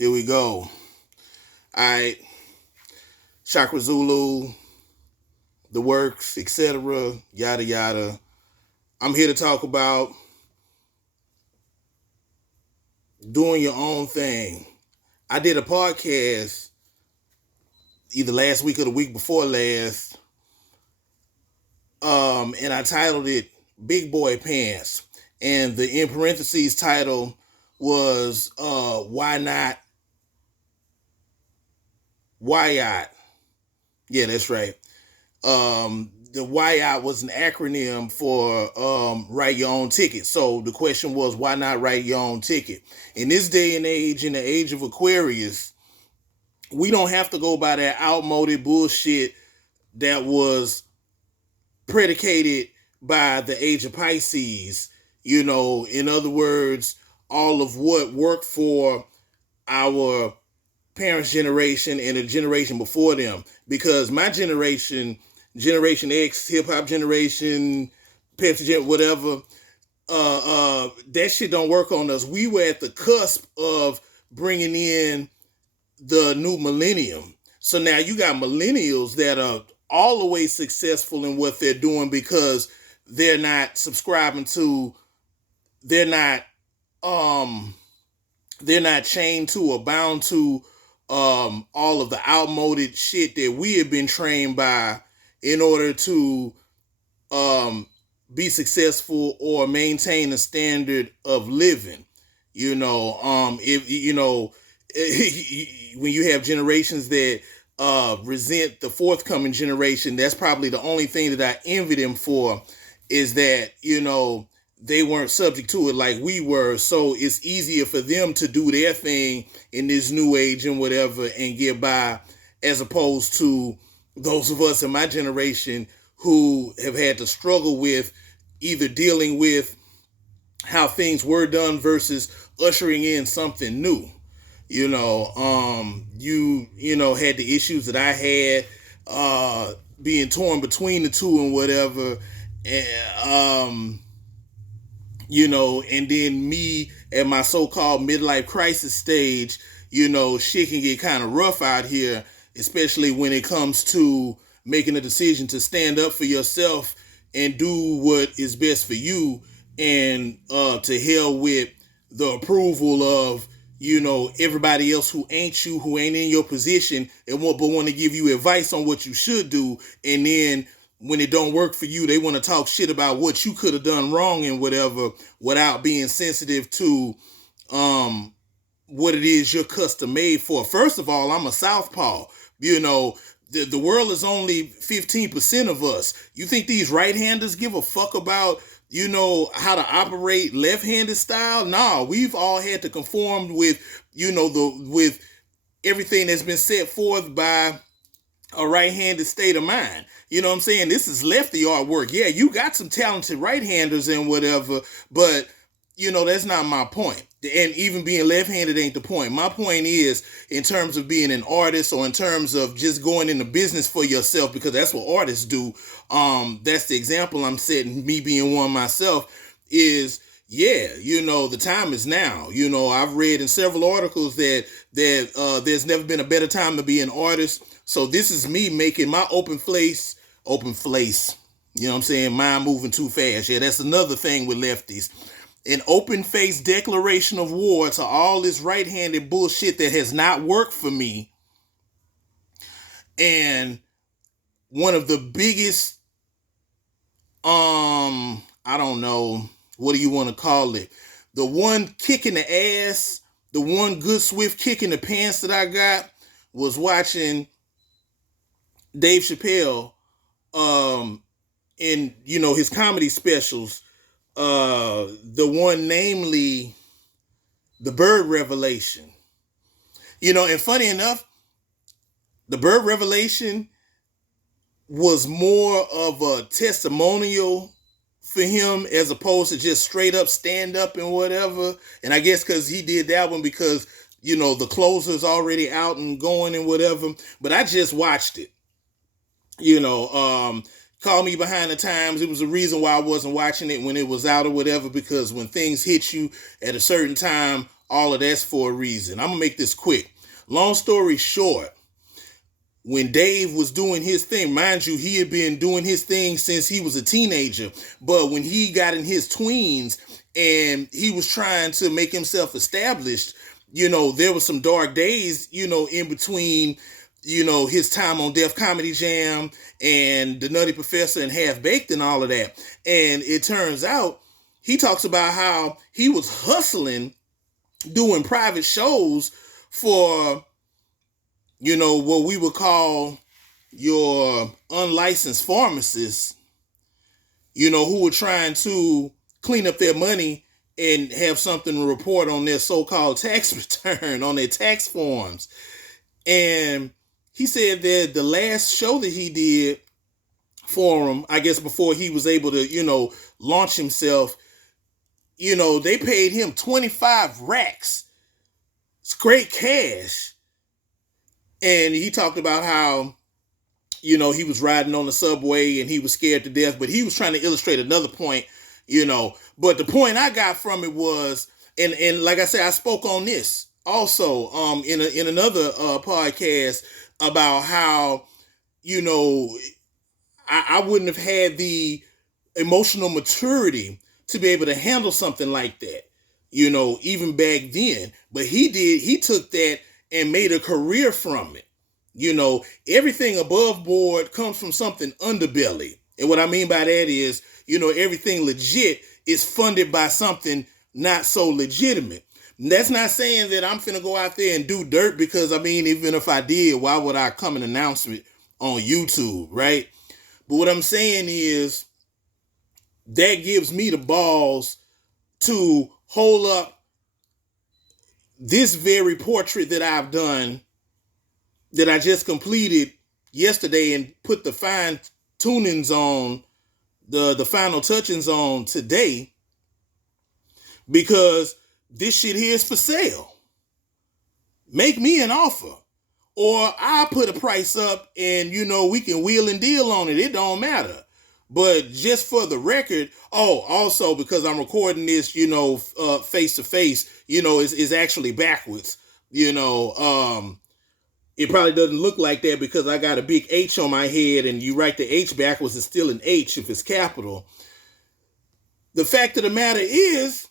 Here we go. Alright. Chakra Zulu, the works, etc. Yada yada. I'm here to talk about doing your own thing. I did a podcast either last week or the week before last. And I titled it Big Boy Pants. And the in parentheses title was Why Not Why Yeah, that's right. The Why was an acronym for write your own ticket. So the question was, why not write your own ticket? In this day and age, in the age of Aquarius, we don't have to go by that outmoded bullshit that was predicated by the age of Pisces. You know, in other words, all of what worked for our parents' generation and the generation before them. Because my generation, Generation X, hip hop generation, Pepsi Gen, whatever, that shit don't work on us. We were at the cusp of bringing in the new millennium. So now you got millennials that are all the way successful in what they're doing because they're not subscribing to, they're not chained to or bound to all of the outmoded shit that we have been trained by in order to be successful or maintain a standard of living. You know, if you know, when you have generations that resent the forthcoming generation, that's probably the only thing that I envy them for, is that, you know, they weren't subject to it like we were. So it's easier for them to do their thing in this new age and whatever and get by, as opposed to those of us in my generation who have had to struggle with either dealing with how things were done versus ushering in something new. You know, you know, had the issues that I had, being torn between the two and whatever. And, you know, and then me at my so-called midlife crisis stage, you know, shit can get kind of rough out here, especially when it comes to making a decision to stand up for yourself and do what is best for you, and to hell with the approval of, you know, everybody else who ain't you, who ain't in your position, and but want to give you advice on what you should do. And then when it don't work for you, they want to talk shit about what you could have done wrong and whatever, without being sensitive to what it is you're custom made for. First of all, I'm a southpaw. You know, the world is only 15% of us. You think these right-handers give a fuck about, you know, how to operate left-handed style? Nah, we've all had to conform with, you know, with everything that's been set forth by a right-handed state of mind. You know what I'm saying? This is lefty artwork. Yeah, you got some talented right-handers and whatever, but, you know, that's not my point. And even being left-handed ain't the point. My point is, in terms of being an artist, or in terms of just going into business for yourself, because that's what artists do. That's the example I'm setting, me being one myself, is, yeah, you know, the time is now. You know, I've read in several articles that there's never been a better time to be an artist. So this is me making my open place, you know what I'm saying? Mind moving too fast. Yeah, that's another thing with lefties. An open-faced declaration of war to all this right-handed bullshit that has not worked for me. And one of the biggest, I don't know, what do you want to call it? The one kick in the ass, the one good swift kick in the pants that I got was watching Dave Chappelle, in, you know, his comedy specials. The one, namely, the Bird Revelation. You know, and funny enough, the Bird Revelation was more of a testimonial for him as opposed to just straight up stand up and whatever. And I guess because he did that one because, you know, the closer's already out and going and whatever. But I just watched it. You know, Call Me Behind the Times. It was a reason why I wasn't watching it when it was out or whatever, because when things hit you at a certain time, all of that's for a reason. I'm gonna make this quick. Long story short, when Dave was doing his thing, mind you, he had been doing his thing since he was a teenager. But when he got in his tweens and he was trying to make himself established, there was some dark days, in between, his time on Def Comedy Jam and The Nutty Professor and Half Baked and all of that. And it turns out he talks about how he was hustling, doing private shows for, what we would call your unlicensed pharmacists, who were trying to clean up their money and have something to report on their so-called tax return, on their tax forms. And he said that the last show that he did for him, I guess before he was able to, launch himself, they paid him 25 racks. It's great cash. And he talked about how, he was riding on the subway and he was scared to death, but he was trying to illustrate another point, But the point I got from it was, and like I said, I spoke on this also in another podcast about how, I wouldn't have had the emotional maturity to be able to handle something like that, even back then. But he took that and made a career from it. Everything above board comes from something underbelly. And what I mean by that is, everything legit is funded by something not so legitimate. And that's not saying that I'm finna go out there and do dirt, because even if I did, why would I come and announce it on YouTube, right? But what I'm saying is that gives me the balls to hold up this very portrait that I've done, that I just completed yesterday, and put the fine tunings on, the final touchings on today, because this shit here is for sale. Make me an offer, or I'll put a price up and, we can wheel and deal on it. It don't matter. But just for the record, also because I'm recording this, face to face, is actually backwards, It probably doesn't look like that because I got a big H on my head, and you write the H backwards, it's still an H if it's capital. The fact of the matter is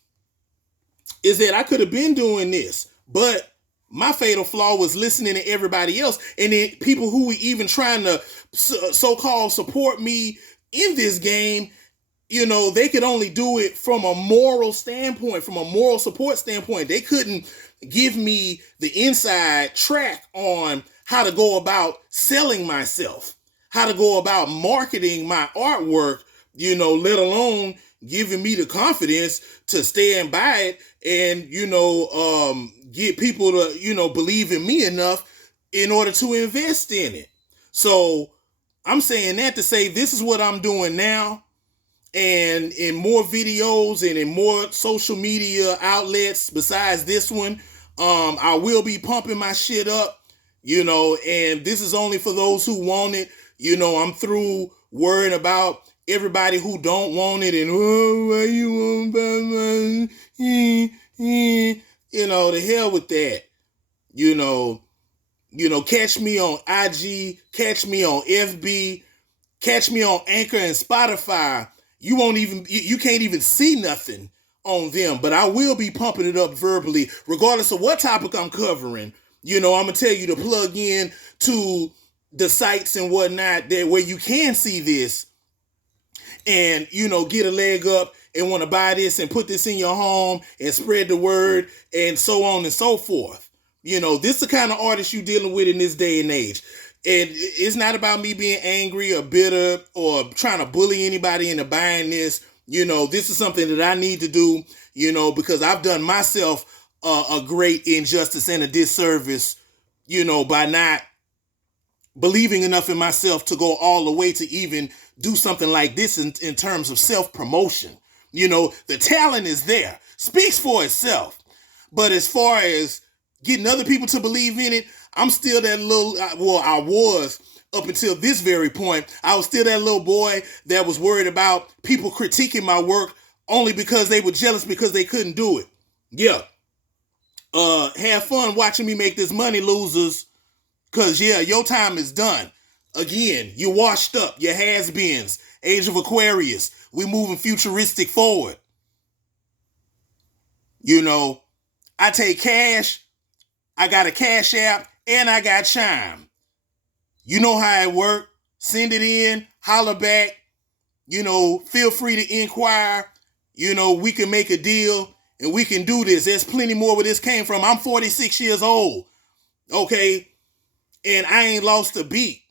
that I could have been doing this, but my fatal flaw was listening to everybody else. And then people who were even trying to so-called support me in this game, they could only do it from a moral standpoint, from a moral support standpoint. They couldn't give me the inside track on how to go about selling myself, how to go about marketing my artwork, let alone giving me the confidence to stand by it and, get people to, believe in me enough in order to invest in it. So I'm saying that to say this is what I'm doing now. And in more videos and in more social media outlets besides this one, I will be pumping my shit up, and this is only for those who want it. I'm through worrying about everybody who don't want it and, why you won't buy my, the hell with that. Catch me on IG, catch me on FB, catch me on Anchor and Spotify. You can't even see nothing on them, but I will be pumping it up verbally, regardless of what topic I'm covering. I'm gonna tell you to plug in to the sites and whatnot there where you can see this and, get a leg up and want to buy this and put this in your home and spread the word and so on and so forth. This is the kind of artist you're dealing with in this day and age. And it's not about me being angry or bitter or trying to bully anybody into buying this. This is something that I need to do, because I've done myself a great injustice and a disservice, by not believing enough in myself to go all the way to even do something like this in terms of self-promotion. The talent is there, speaks for itself. But as far as getting other people to believe in it, I'm still that I was up until this very point. I was still that little boy that was worried about people critiquing my work only because they were jealous because they couldn't do it. Yeah. Have fun watching me make this money, losers. Cause yeah, your time is done. Again, you washed up, your has-beens, Age of Aquarius. We moving futuristic forward. You know, I take cash, I got a Cashapp, and I got Chime. You know how it work. Send it in, holler back. You know, feel free to inquire. You know, we can make a deal and we can do this. There's plenty more where this came from. I'm 46 years old. Okay. And I ain't lost a beat.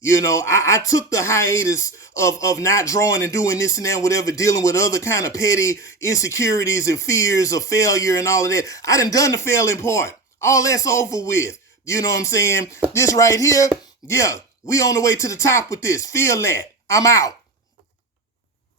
You know, I took the hiatus of not drawing and doing this and that, whatever, dealing with other kind of petty insecurities and fears of failure and all of that. I done the failing part. All that's over with. You know what I'm saying? This right here, yeah, we on the way to the top with this. Feel that. I'm out.